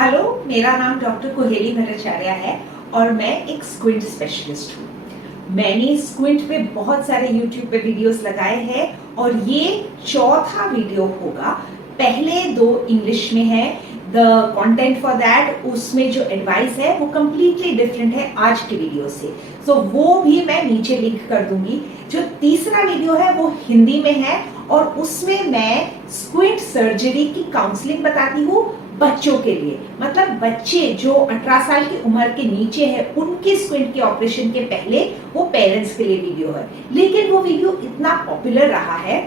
Hello, मेरा नाम doctor कोहेली Bhattacharya है और मैं एक स्क्विंट स्पेशलिस्ट हूँ। मैंने स्क्विंट पे बहुत सारे यूट्यूब पे वीडियोस लगाए हैं और ये चौथा वीडियो होगा। पहले दो इंग्लिश में है। द कंटेंट फॉर दैट, उसमें जो एडवाइस है वो कम्प्लीटली डिफरेंट है आज के वीडियो से। सो वो भी मैं नीचे लिंक कर दूंगी। जो तीसरा वीडियो है वो हिंदी में है और उसमें मैं स्क्विंट सर्जरी की काउंसलिंग बताती हूँ बच्चों के लिए। मतलब बच्चे जो 18 साल की उम्र के नीचे है उनके स्क्विंट के ऑपरेशन के पहले वो पेरेंट्स के लिए वीडियो है। लेकिन वो वीडियो इतना पॉपुलर रहा है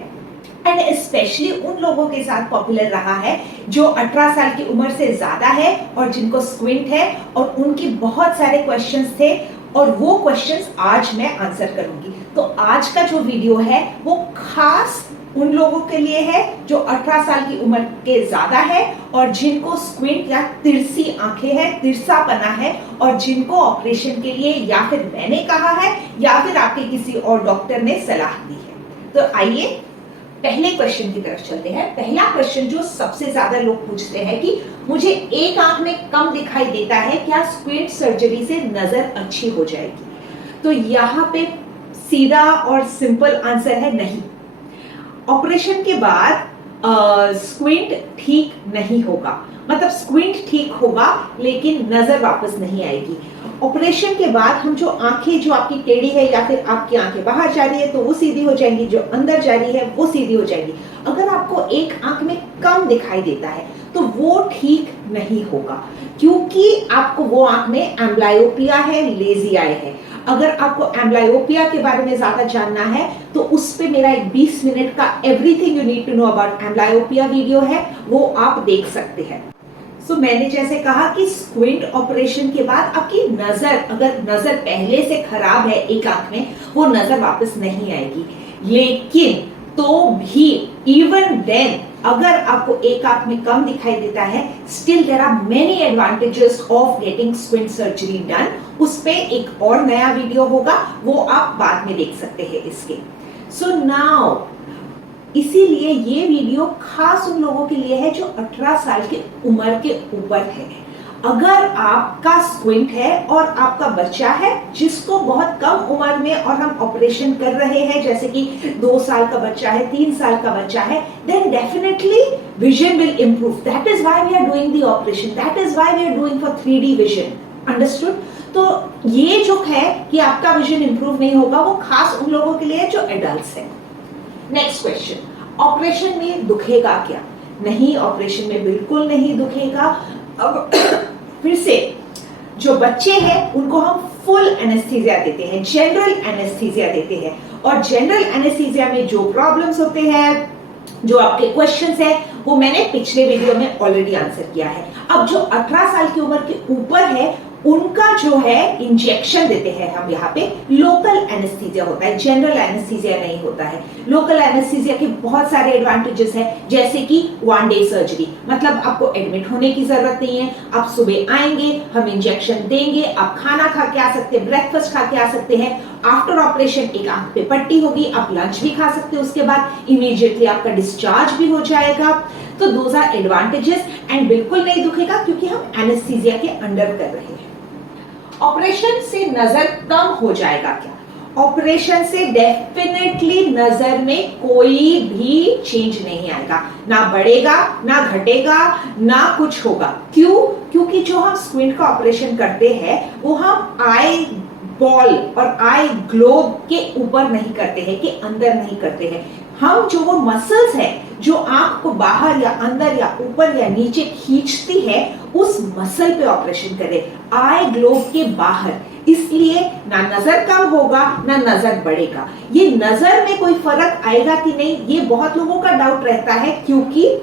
एंड स्पेशली उन लोगों के साथ पॉपुलर रहा है जो 18 साल की उम्र से ज्यादा है और जिनको स्क्विंट है, और उनकी बहुत सारे क्वेश्चंस थे और वो क्वेश्चंस आज मैं आंसर करूंगी। तो आज का जो वीडियो है वो खास उन लोगों के लिए है जो 18 साल की उम्र के ज्यादा है और जिनको स्क्विंट या तिरछी आंखें हैं, तिरछापना है, और जिनको ऑपरेशन के लिए या फिर मैंने कहा है या फिर आपके किसी और डॉक्टर ने सलाह दी है। तो आइए पहले क्वेश्चन की तरफ चलते हैं। पहला क्वेश्चन जो सबसे ज्यादा लोग पूछते हैं कि मुझे एक आंख में कम दिखाई देता है, क्या स्क्विंट सर्जरी से नजर अच्छी हो जाएगी? तो यहाँ पे सीधा और सिंपल आंसर है नहीं। ऑपरेशन के बाद स्क्विंट ठीक नहीं होगा। मतलब स्क्विंट ठीक होगा लेकिन नजर वापस नहीं आएगी। ऑपरेशन के बाद हम जो आंखें, जो आपकी टेढ़ी है या फिर आपकी आंखें बाहर जा रही है तो वो सीधी हो जाएंगी, जो अंदर जा रही है वो सीधी हो जाएगी। अगर आपको एक आंख में कम दिखाई देता है तो वो ठीक नहीं होगा, क्योंकि आपको वो आंख में एम्ब्लायोपिया है, लेजी आई है। अगर आपको एम्ब्लायोपिया के बारे में ज्यादा जानना है तो उस पे मेरा एक 20 मिनट का everything you need to know about amblyopia video है, वो आप देख सकते हैं। सो मैंने जैसे कहा कि स्क्विंट ऑपरेशन के बाद आपकी नजर, अगर नजर पहले से खराब है एक आंख में, वो नजर वापस नहीं आएगी। लेकिन तो भी इवन देन अगर आपको एक आंख में कम दिखाई देता है, still there are many advantages of getting squint surgery done. उस पे एक और नया वीडियो होगा, वो आप बाद में देख सकते हैं इसके। सो नाउ इसीलिए ये वीडियो खास उन लोगों के लिए है जो 18 साल की उम्र के ऊपर है। अगर आपका स्क्विंट है और आपका बच्चा है जिसको बहुत कम उम्र में और हम ऑपरेशन कर रहे हैं, जैसे कि 2 साल का बच्चा है, 3 साल का बच्चा है, then definitely vision will improve. That is why we are doing the operation. That is why we are doing for 3D vision. Understood? तो ये जो है कि आपका विजन इंप्रूव नहीं होगा, वो खास उन लोगों के लिए जो एडल्ट्स हैं। नेक्स्ट क्वेश्चन, ऑपरेशन में दुखेगा क्या? नहीं, ऑपरेशन में बिल्कुल नहीं दुखेगा। अब फिर से जो बच्चे हैं उनको हम फुल एनेस्थीसिया देते हैं, जनरल एनेस्थीसिया देते हैं, और जनरल एनेस्थीसिया में जो प्रॉब्लम्स होते हैं, जो आपके क्वेश्चंस है, वो मैंने पिछले वीडियो में ऑलरेडी आंसर किया है। अब जो 18 साल की उम्र के ऊपर है उनका जो है इंजेक्शन देते हैं हम यहाँ पे। लोकल एनेस्थीसिया होता है, जनरल एनेस्थीसिया नहीं होता है। लोकल एनेस्थीसिया के बहुत सारे एडवांटेजेस हैं, जैसे कि 1 डे सर्जरी, मतलब आपको एडमिट होने की जरूरत नहीं है। आप सुबह आएंगे, हम इंजेक्शन देंगे, आप खाना खा के आ सकते हैं, ब्रेकफास्ट खा के आ सकते हैं। आफ्टर ऑपरेशन एक आंख पे पट्टी होगी, आप लंच भी खा सकते हैं, उसके बाद इमीडिएटली आपका डिस्चार्ज भी हो जाएगा। तो दोज आर एडवांटेजेस एंड बिल्कुल नहीं दुखेगा क्योंकि हम एनेस्थीसिया के अंडर कर रहे हैं। ऑपरेशन से नजर कम हो जाएगा क्या? ऑपरेशन से डेफिनेटली नजर में कोई भी चेंज नहीं आएगा, ना बढ़ेगा ना घटेगा ना कुछ होगा। क्यों? क्योंकि जो हम स्क्विंट का ऑपरेशन करते हैं वो हम आई बॉल और आई ग्लोब के ऊपर नहीं करते हैं, के अंदर नहीं करते हैं। हम जो वो मसल्स है जो आंख को बाहर या अंदर या ऊपर या नीचे खींचती है, उस मसल पे ऑपरेशन करें, आई ग्लोब के बाहर। इसलिए ना नजर कम होगा ना नजर बढ़ेगा। ये नजर में कोई फर्क आएगा कि नहीं, ये बहुत लोगों का डाउट रहता है, क्योंकि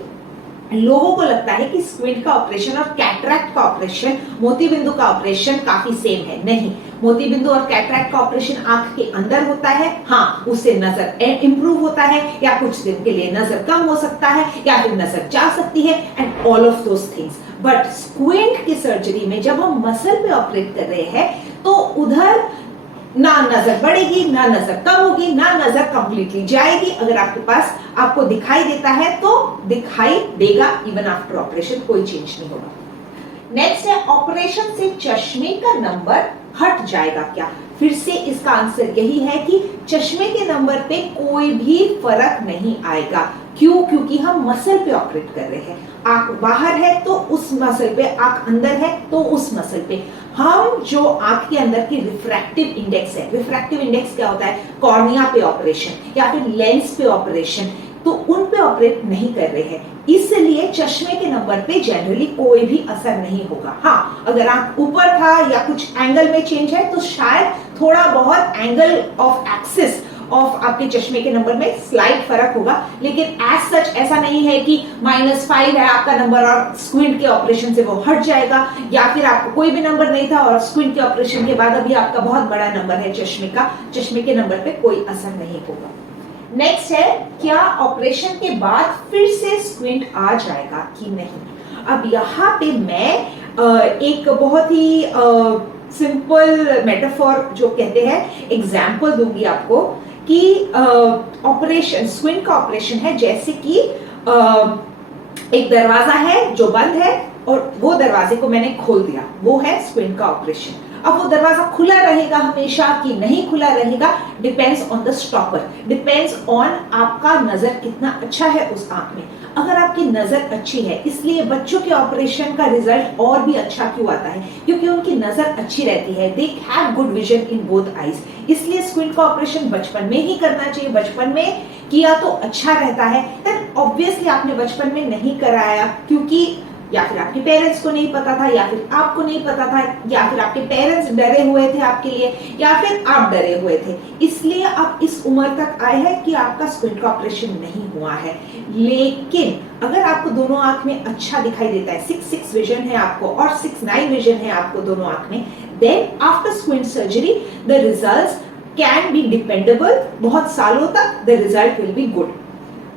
लोगों को लगता है कि स्क्विंट का ऑपरेशन और कैटरैक्ट का ऑपरेशन, मोतीबिंदु का ऑपरेशन काफी सेम है। नहीं, मोतीबिंदु और कैटरैक्ट का ऑपरेशन आंख के अंदर होता है। हाँ, उससे नजर इंप्रूव होता है या कुछ दिन के लिए नजर कम हो सकता है या फिर नजर जा सकती है, and all of those things. But squint की सर्जरी में जब हम मसल पे ऑपरेट कर रहे हैं तो उधर ना नजर बढ़ेगी ना नजर कम होगी ना नजर कंप्लीटली जाएगी। अगर आपके पास आपको दिखाई देता है तो दिखाई देगा, इवन आफ्टर ऑपरेशन कोई चेंज नहीं होगा। नेक्स्ट है ऑपरेशन से चश्मे का नंबर हट जाएगा क्या? फिर से इसका आंसर यही है कि चश्मे के नंबर पे कोई भी फर्क नहीं आएगा। क्यों? क्योंकि हम मसल पे ऑपरेट कर रहे हैं। आंख बाहर है तो उस मसल पे, आंख अंदर है तो उस मसल पे। हम जो आंख के अंदर की रिफ्रैक्टिव इंडेक्स है, रिफ्रैक्टिव इंडेक्स क्या होता है? कॉर्निया पे ऑपरेशन या फिर लेंस पे ऑपरेशन, तो उन पे ऑपरेट नहीं कर रहे हैं, इसलिए चश्मे के नंबर पे जनरली कोई भी असर नहीं होगा। हाँ, अगर आंख ऊपर था या कुछ एंगल में चेंज है तो शायद थोड़ा बहुत एंगल ऑफ एक्सिस ऑफ आपके चश्मे के नंबर में स्लाइट फर्क होगा, लेकिन एज सच ऐसा नहीं है कि -5 है आपका नंबर और स्क्विंट के ऑपरेशन से वो हट जाएगा, या फिर आपको कोई भी नंबर नहीं था और स्क्विंट के ऑपरेशन के बाद अभी आपका बहुत बड़ा नंबर है चश्मे का, चश्मे के नंबर पे कोई असर नहीं होगा। नेक्स्ट है, क्या ऑपरेशन के बाद फिर से स्क्विंट आ जाएगा कि नहीं? अब यहाँ पे मैं एक बहुत ही सिंपल मेटाफोर जो कहते हैं एग्जाम्पल दूंगी आपको कि ऑपरेशन, स्क्विंट का ऑपरेशन है जैसे कि एक दरवाजा है जो बंद है और वो दरवाजे को मैंने खोल दिया, वो है स्क्विंट का ऑपरेशन। अब वो दरवाजा खुला रहेगा हमेशा कि नहीं खुला रहेगा, depends on the stopper, depends on आपका नजर कितना अच्छा है उस आंख में। अगर आपकी नजर अच्छी है, इसलिए बच्चों के ऑपरेशन का रिजल्ट और भी अच्छा क्यों आता है? क्योंकि उनकी नजर अच्छी रहती है, they have good vision in both eyes, इसलिए स्क्विंट का ऑपरेशन बचपन में ही करना चाहिए। बचपन में किया तो अच्छा रहता है। देन ऑब्वियसली आपने बचपन में नहीं कराया क्योंकि या फिर आपके पेरेंट्स को नहीं पता था, या फिर आपको नहीं पता था, या फिर आपके पेरेंट्स डरे हुए थे आपके लिए, या फिर आप डरे हुए थे, इसलिए आप इस उम्र तक आए हैं कि आपका स्क्विंट का ऑपरेशन नहीं हुआ है। लेकिन अगर आपको दोनों आंख में अच्छा दिखाई देता है, 6-6 विजन है आपको और 6-9 विजन है आपको दोनों आंख में, then after squint surgery the results can be dependable, बहुत सालों तक the result will be good.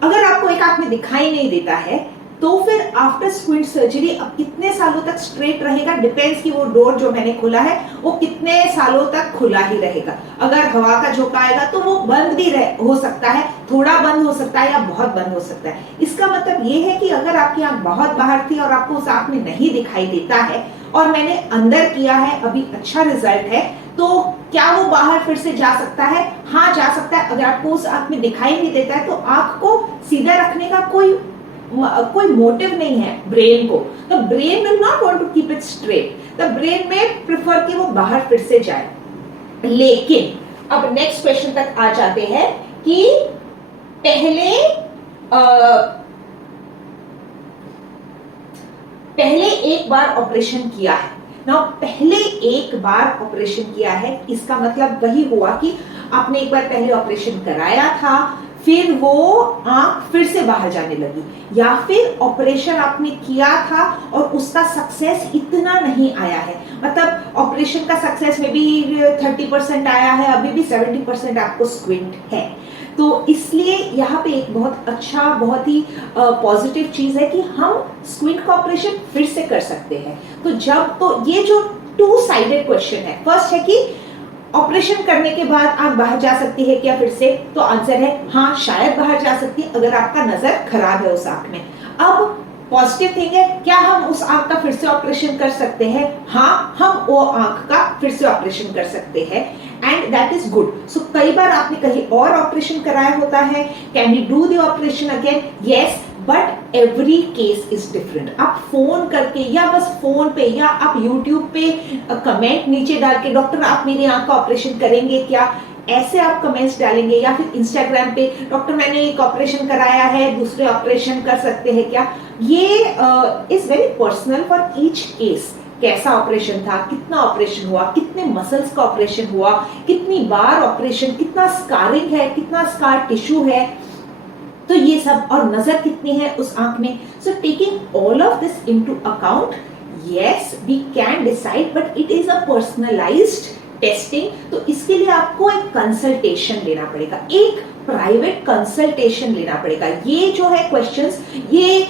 अगर आपको एक आंख में दिखाई नहीं देता है तो फिर आफ्टर स्क्विंट सर्जरी अब कितने सालों तक स्ट्रेट रहेगा, डिपेंड्स कि वो डोर जो मैंने खोला है वो कितने सालों तक खुला ही रहेगा। अगर हवा का झोंका आएगा तो वो बंद भी हो सकता है, थोड़ा बंद हो सकता है या बहुत बंद हो सकता है। इसका मतलब ये है कि अगर आपकी आंख बहुत बाहर थी और आपको उस आंख में नहीं दिखाई देता है और मैंने अंदर किया है, अभी अच्छा रिजल्ट है, तो क्या वो बाहर फिर से जा सकता है? हाँ, जा सकता है। अगर आपको उस आंख में दिखाई नहीं देता है तो आंख को सीधा रखने का कोई मोटिव नहीं है ब्रेन को, तो brain will not want to keep it straight, the brain में प्रेफर कि वो बाहर फिर से जाए। लेकिन अब नेक्स्ट क्वेश्चन तक आ जाते हैं कि पहले एक बार ऑपरेशन किया है ना, पहले एक बार ऑपरेशन किया है, इसका मतलब वही हुआ कि आपने एक बार पहले ऑपरेशन कराया था, फिर वो आंख फिर से बाहर जाने लगी, या फिर ऑपरेशन आपने किया था और उसका सक्सेस इतना नहीं आया है, मतलब ऑपरेशन का सक्सेस में भी 30% आया है, अभी भी 70% आपको स्क्विंट है। तो इसलिए यहाँ पे एक बहुत अच्छा, बहुत ही पॉजिटिव चीज है कि हम स्क्विंट का ऑपरेशन फिर से कर सकते हैं। तो ये जो 2 साइडेड क्वेश्चन है, फर्स्ट है कि ऑपरेशन करने के बाद आंख बाहर जा सकती है क्या फिर से? तो आंसर है हाँ, शायद बाहर जा सकती है अगर आपका नजर खराब है उस आंख में। अब पॉजिटिव थिंग है, क्या हम उस आंख का फिर से ऑपरेशन कर सकते हैं? हाँ, हम वो आंख का फिर से ऑपरेशन कर सकते हैं एंड दैट इज गुड। सो कई बार आपने कहीं और ऑपरेशन कराया होता है, can you do the operation again? Yes, but every case is different. आप फोन करके या बस फोन पे या आप यूट्यूब पे कमेंट नीचे डाल के डॉक्टर आप मेरी आंख का ऑपरेशन करेंगे क्या, ऐसे आप कमेंट्स डालेंगे, या फिर इंस्टाग्राम पे डॉक्टर मैंने एक ऑपरेशन कराया है, दूसरे ऑपरेशन कर सकते हैं क्या, ये is very personal for each case. कैसा ऑपरेशन था, कितना ऑपरेशन हुआ, कितने मसल्स का ऑपरेशन हुआ, कितनी बार ऑपरेशन, कितना स्कारिंग है, कितना स्कार टिश्यू है, तो ये सब, और नजर कितनी है उस आंख में। So taking all of this into account, yes we can decide, but it is a personalised testing. तो इसके लिए आपको एक कंसल्टेशन लेना पड़ेगा, एक प्राइवेट कंसल्टेशन लेना पड़ेगा। ये जो है क्वेश्चंस, ये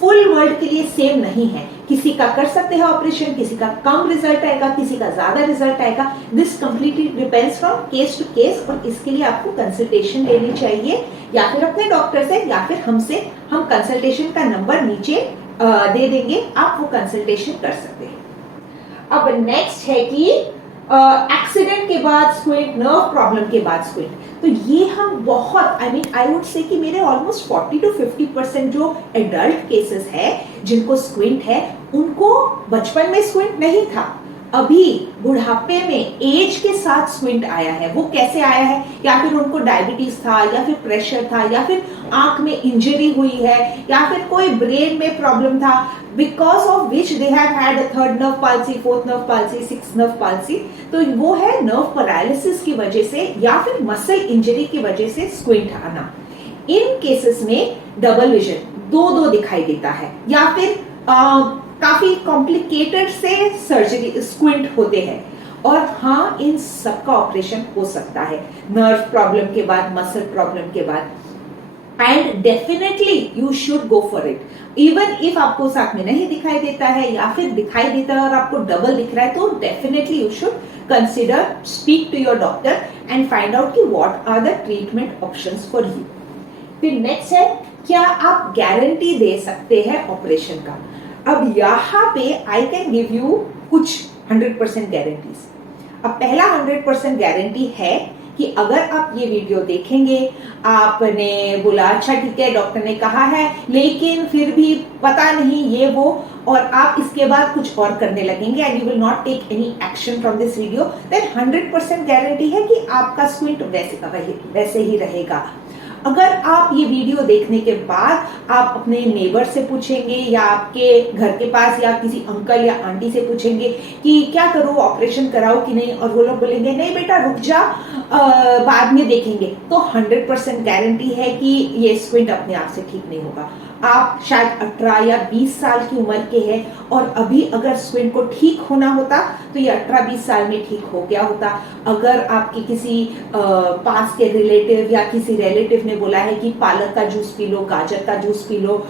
फुल वर्ल्ड के लिए सेम नहीं है, किसी का कर सकते हैं ऑपरेशन, किसी का कम रिजल्ट आएगा, किसी का ज्यादा रिजल्ट आएगा। This completely depends from case to case, और इसके लिए आपको कंसल्टेशन लेनी चाहिए, या फिर अपने डॉक्टर से या फिर हमसे। हम कंसल्टेशन का नंबर नीचे दे देंगे, आप वो कंसल्टेशन कर सकते हैं। अब नेक्स्ट है कि एक्सीडेंट के बाद स्क्विंट, नर्व प्रॉब्लम के बाद स्क्विंट, तो ये हम बहुत आई वुड से कि मेरे ऑलमोस्ट 40 to 50% जो एडल्ट केसेस है जिनको स्क्विंट है, उनको बचपन में स्क्विंट नहीं था, अभी बुढ़ापे में एज के साथ स्क्विंट आया है। वो कैसे आया है? या फिर उनको डायबिटीज था, या फिर प्रेशर था, या फिर आंख में इंजरी हुई है, या फिर कोई ब्रेन में प्रॉब्लम था, because of which they have had third nerve palsy, fourth nerve palsy, six nerve palsy. तो वो है नर्व पैरालिसिस की वजह से या फिर मसल इंजरी की वजह से स्क्विंट आना। इन केसेस में डबल विजन दो दिखाई देता है, या फिर काफी कॉम्प्लिकेटेड से सर्जरी स्क्विंट होते हैं। और हाँ, इन सबका ऑपरेशन हो सकता है नर्व प्रॉब्लम के बाद, मसल प्रॉब्लम के बाद, and definitely you should go for it. Even if आपको साथ में नहीं दिखाई देता है या फिर दिखाई देता है और आपको डबल दिख रहा है, तो definitely you should consider, speak to your doctor and find out कि what are the treatment options for you. फिर नेक्स्ट है, क्या आप गारंटी दे सकते हैं ऑपरेशन का? अब यहाँ पे आई कैन गिव यू कुछ 100% गारंटीज। अब पहला 100% गारंटी है कि अगर आप ये वीडियो देखेंगे, आपने बोला अच्छा ठीक है डॉक्टर ने कहा है, लेकिन फिर भी पता नहीं ये वो, और आप इसके बाद कुछ और करने लगेंगे and you will not take any action from this video, then 100% guarantee है कि आपका स्क्विंट वैसे ही रहेगा। अगर आप ये वीडियो देखने के बाद आप अपने नेबर से पूछेंगे या आपके घर के पास या किसी अंकल या आंटी से पूछेंगे कि क्या करूं, ऑपरेशन कराओ कि नहीं, और वो लोग बोलेंगे नहीं बेटा रुक जा, बाद में देखेंगे, तो 100% गारंटी है कि ये स्क्विंट अपने आप से ठीक नहीं होगा। आप शायद 18 या 20 साल की उम्र के हैं और अभी अगर स्क्विंट को ठीक होना होता तो ये 18-20 साल में ठीक हो गया होता। अगर आपके किसी पास के रिलेटिव या किसी रिलेटिव ने बोला है कि पालक का जूस पी लो, गाजर का जूस पी लो,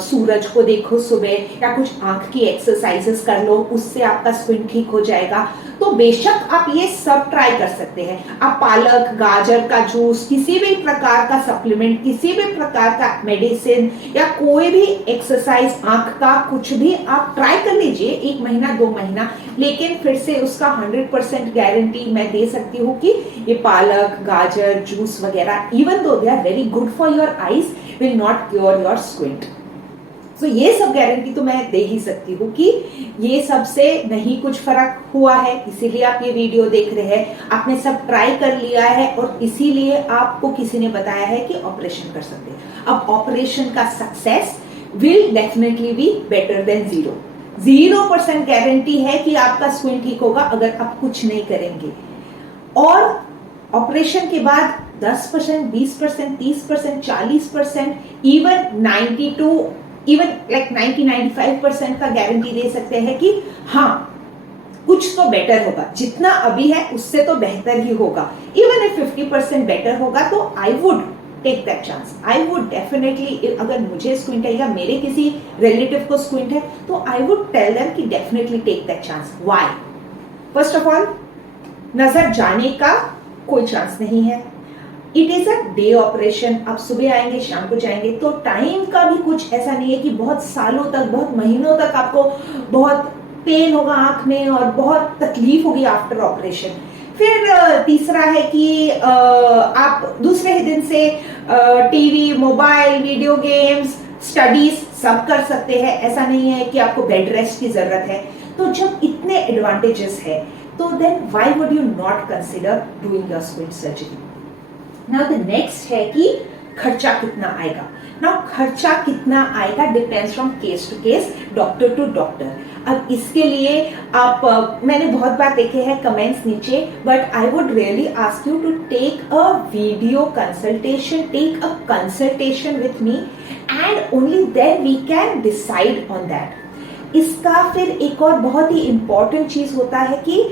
सूरज को देखो सुबह, या कुछ आंख की एक्सरसाइजेस कर लो, उससे आपका स्क्विंट ठीक हो जाएगा, तो बेशक आप ये सब ट्राई कर सकते हैं। आप पालक, गाजर का जूस, किसी भी प्रकार का सप्लीमेंट, किसी भी प्रकार का मेडिसिन या कोई भी एक्सरसाइज, आंख का कुछ भी आप ट्राई कर लीजिए 1 महीना 2 महीना, लेकिन फिर से उसका 100% गारंटी मैं दे सकती हूँ कि ये पालक, गाजर, जूस वगैरह, even though they are very good for your eyes, will not cure your squint. तो ये सब गारंटी तो मैं दे ही सकती हूँ कि ये सबसे नहीं कुछ फर्क हुआ है, इसीलिए आप ये वीडियो देख रहे हैं, आपने सब ट्राई कर लिया है और इसीलिए आपको किसी ने बताया है कि ऑपरेशन कर सकते हैं। अब ऑपरेशन का success will definitely be better than 0% guarantee है कि आपका स्क्विंट ठीक होगा अगर आप कुछ नहीं करेंगे। और ऑपरेशन के बाद 10%, 20%, 30%, 40%, इवन 90-95% का गारंटी दे सकते हैं कि हाँ कुछ तो बेटर होगा, जितना अभी है उससे तो बेहतर ही होगा। इवन इफ 50% बेटर होगा तो I would take that chance. I would definitely, अगर मुझे स्क्विंट है या मेरे किसी रिलेटिव को स्क्विंट है, तो आई वुड टेल देम कि definitely take that chance. Why? First of all, नजर जाने का कोई चांस नहीं है। It is a day operation, आप सुबह आएंगे शाम को जाएंगे, तो टाइम का भी कुछ ऐसा नहीं है कि बहुत सालों तक, बहुत महीनों तक आपको बहुत पेन होगा आंख में और बहुत तकलीफ होगी आफ्टर ऑपरेशन। फिर तीसरा है कि आप दूसरे ही दिन से TV, mobile, video games, studies सब कर सकते हैं, ऐसा नहीं है कि आपको बेड रेस्ट की जरूरत है। तो जब इतने एडवांटेजेस है, तो then why would you not consider doing your squint surgery? Now the next है कि खर्चा कितना आएगा। नाउ खर्चा कितना आएगा depends from case to case, doctor to doctor. अब इसके लिए आप मैंने बहुत बार देखे हैं कमेंट्स नीचे, but I would really ask you to take a video consultation, take a consultation with me and only then we can decide on that. इसका फिर एक और बहुत ही इंपॉर्टेंट चीज होता है कि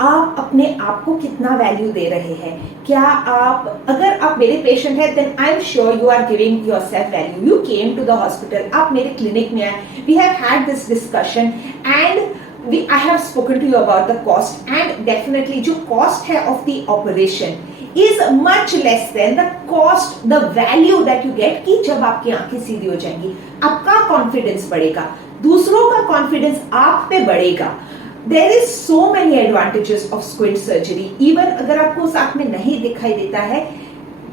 आप अपने आप को कितना वैल्यू दे रहे हैं। क्या आप, अगर आप मेरे पेशेंट हैं, then I am sure you are giving yourself value. You came to the hospital, आप मेरे क्लिनिक में आए, we have had this discussion and I have spoken to you about the cost, and definitely जो cost है of the operation is much less than the cost, the value that you get कि जब आपकी आंखें सीधी हो जाएंगी। आपका confidence बढ़ेगा, दूसरों का कॉन्फिडेंस आप पे बढ़ेगा। There is so many advantages of squint surgery. Even अगर आपको उस आंख में नहीं दिखाई देता है,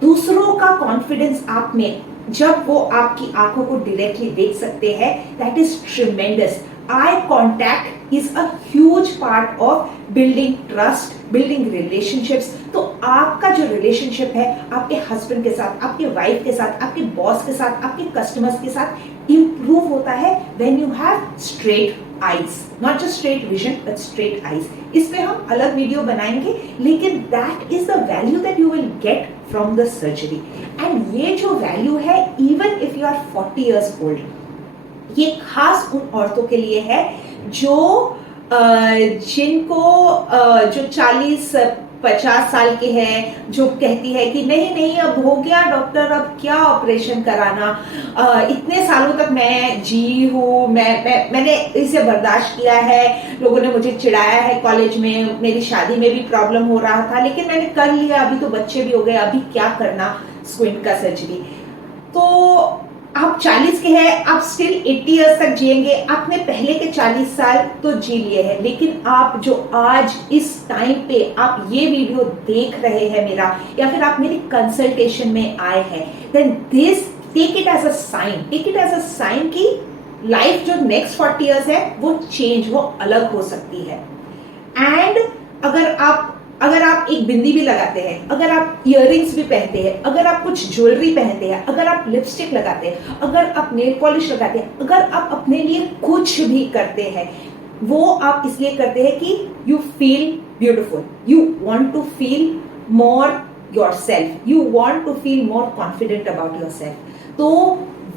दूसरों का कॉन्फिडेंस आप में जब वो आपकी आंखों को डायरेक्टली देख सकते हैं, that is tremendous. Eye contact is a huge part of building trust, building relationships. तो आपका जो रिलेशनशिप है आपके हस्बैंड के साथ, आपके वाइफ के साथ, आपके बॉस के साथ, आपके कस्टमर्स के साथ इंप्रूव होता है when you have straight eyes, not just straight vision but straight eyes. इस पे हम अलग वीडियो बनाएंगे, लेकिन that is the value that you will get from the surgery. And ये जो वैल्यू है, even if you are 40 years old, ये खास उन औरतों के लिए है जो जिनको जो 40-50 साल के हैं, जो कहती है कि नहीं नहीं अब हो गया डॉक्टर, अब क्या ऑपरेशन कराना, इतने सालों तक मैं जी हूँ, मैंने इसे बर्दाश्त किया है, लोगों ने मुझे चिढ़ाया है कॉलेज में, मेरी शादी में भी प्रॉब्लम हो रहा था, लेकिन मैंने कर लिया, अभी तो बच्चे भी हो गए, अभी क्या करना, स्क्विंट का सर्जरी। तो आप 40 के हैं, आप स्टिल 80 years तक जिएंगे, आपने पहले के 40 साल तो जी लिए हैं, लेकिन आप जो आज इस टाइम पे आप ये वीडियो देख रहे हैं मेरा, या फिर आप मेरी कंसल्टेशन में आए हैं, then this take it as a sign, take it as a sign कि लाइफ जो नेक्स्ट 40 years है वो चेंज, वो अलग हो सकती है। एंड अगर आप एक बिंदी भी लगाते हैं, अगर आप इयररिंग्स भी पहनते हैं, अगर आप कुछ ज्वेलरी पहनते हैं, अगर आप लिपस्टिक लगाते हैं, अगर आप नेल पॉलिश लगाते हैं, अगर आप अपने लिए कुछ भी करते हैं, वो आप इसलिए करते हैं कि you feel beautiful, you want to feel more yourself, you want to feel more confident about yourself. तो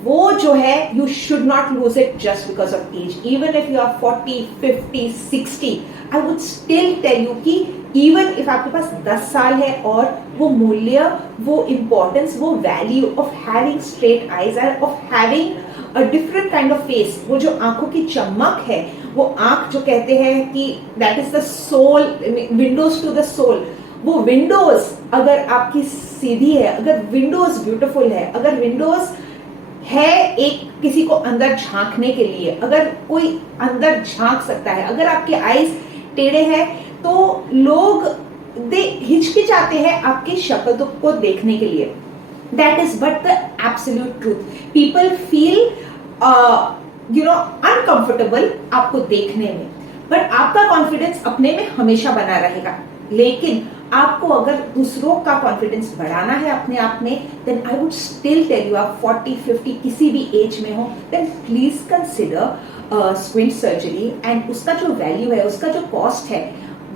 वो जो है, you should not lose it just because of age. Even if you are 40, 50, 60, I would still tell you कि even if आपके पास 10 साल है और वो मूल्य, वो इंपॉर्टेंस, वो value of having straight eyes, of having a different kind of face, वो जो आंखों की चमक है, वो आंख जो कहते हैं कि that is the soul, windows to the soul, वो विंडोज अगर आपकी सीधी है, अगर विंडोज ब्यूटिफुल है, अगर विंडोज है एक किसी को अंदर झांकने के लिए, अगर कोई अंदर झांक सकता है, अगर आपके आईज टेढ़े हैं तो लोग हिचकिचाते हैं आपकी शक्ल को देखने के लिए। That is but the absolute truth. People feel uncomfortable आपको देखने में, बट आपका कॉन्फिडेंस अपने में हमेशा बना रहेगा। लेकिन आपको अगर दूसरों का कॉन्फिडेंस बढ़ाना है अपने आप में, then I would still tell you, आप 40, 50 किसी भी एज में हो, then please consider squint surgery. And उसका जो वैल्यू है, उसका जो कॉस्ट है,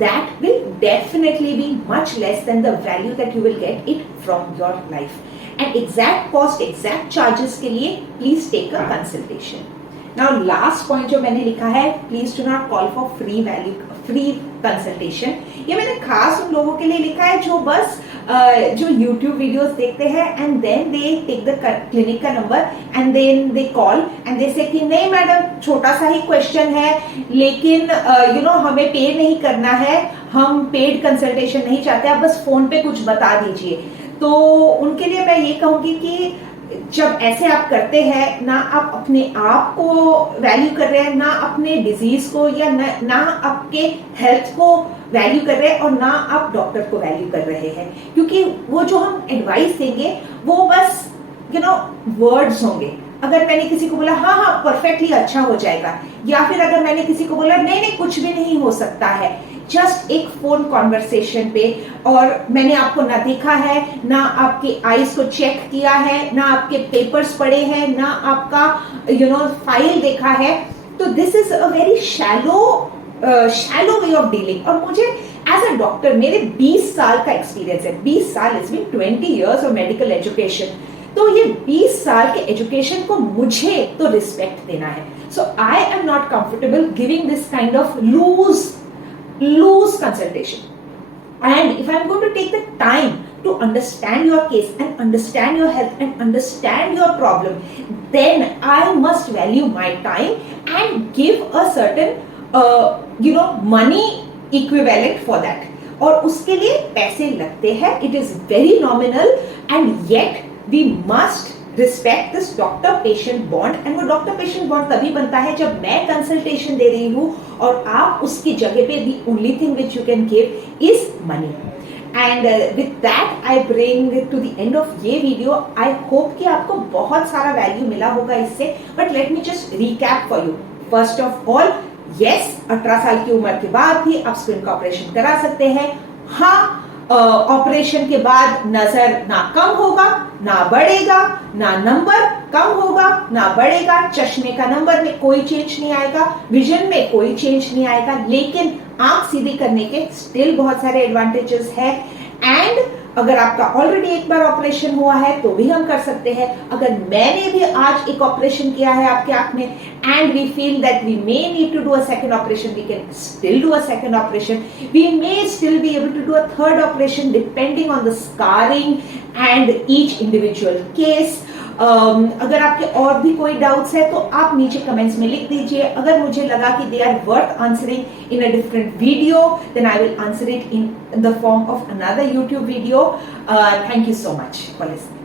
that will definitely be much less than the value that you will get it from your life. And exact cost, exact charges के लिए please take a consultation. Now last point जो मैंने लिखा है, please do not call for free consultation. ये मैंने खास उन लोगों के लिए लिखा है जो बस जो YouTube वीडियोस देखते हैं and then they take the clinic का number and then they call and they say कि नहीं मैडम छोटा सा ही क्वेश्चन है, लेकिन हमें पे नहीं करना है, हम पेड कंसल्टेशन नहीं चाहते, आप बस फोन पे कुछ बता दीजिए। तो उनके लिए मैं ये कहूंगी कि जब ऐसे आप करते हैं, ना आप अपने आप को वैल्यू कर रहे हैं, ना अपने डिजीज को, या ना आपके हेल्थ को वैल्यू कर रहे हैं, और ना आप डॉक्टर को वैल्यू कर रहे हैं, क्योंकि वो जो हम एडवाइस देंगे वो बस वर्ड्स होंगे। अगर मैंने किसी को बोला हाँ हाँ परफेक्टली अच्छा हो जाएगा, या फिर अगर मैंने किसी को बोला नहीं नहीं कुछ भी नहीं हो सकता है, जस्ट एक फोन कॉन्वर्सेशन पे, और मैंने आपको ना देखा है, ना आपके आईज को चेक किया है, ना आपके पेपर्स पढ़े हैं, ना आपका फाइल देखा है, तो this is a very shallow way of dealing. और मुझे एज अ डॉक्टर मेरे 20 साल का एक्सपीरियंस है, 20 साल, it's been 20 years of medical education, तो ये 20 साल के एजुकेशन को मुझे तो रिस्पेक्ट देना है। So I am not comfortable giving this kind of loose consultation. And if I'm going to take the time to understand your case and understand your health and understand your problem, then I must value my time and give a certain money equivalent for that. और उसके लिए पैसे लगते हैं, it is very nominal, and yet we must respect this doctor patient bond, and वो doctor patient bond तभी बनता है जब मैं कंसल्टेशन दे रही हूँ और आप उसकी जगह पे the only thing which you can give is money. And with that I bring to the end of ये वीडियो। आई होप कि आपको बहुत सारा वैल्यू मिला होगा इससे, but let me just recap for you. First of all, yes, 18 साल की उम्र के बाद भी आप स्क्विंट का ऑपरेशन करा सकते हैं। हाँ, ऑपरेशन के बाद नजर ना कम होगा ना बढ़ेगा, ना नंबर कम होगा ना बढ़ेगा, चश्मे का नंबर में कोई चेंज नहीं आएगा, विजन में कोई चेंज नहीं आएगा, लेकिन आंख सीधी करने के स्टिल बहुत सारे एडवांटेजेस है। एंड अगर आपका ऑलरेडी एक बार ऑपरेशन हुआ है तो भी हम कर सकते हैं। अगर मैंने भी आज एक ऑपरेशन किया है आपके आंख में and we feel that we may need to do a second operation, we can still do a second operation, we may still be able to do a third operation depending on the scarring and each individual case. अगर आपके और भी कोई doubts है तो आप नीचे comments में लिख दीजिए। अगर मुझे लगा कि they are worth answering in a different video, then I will answer it in the form of another YouTube video. Thank you so much for listening.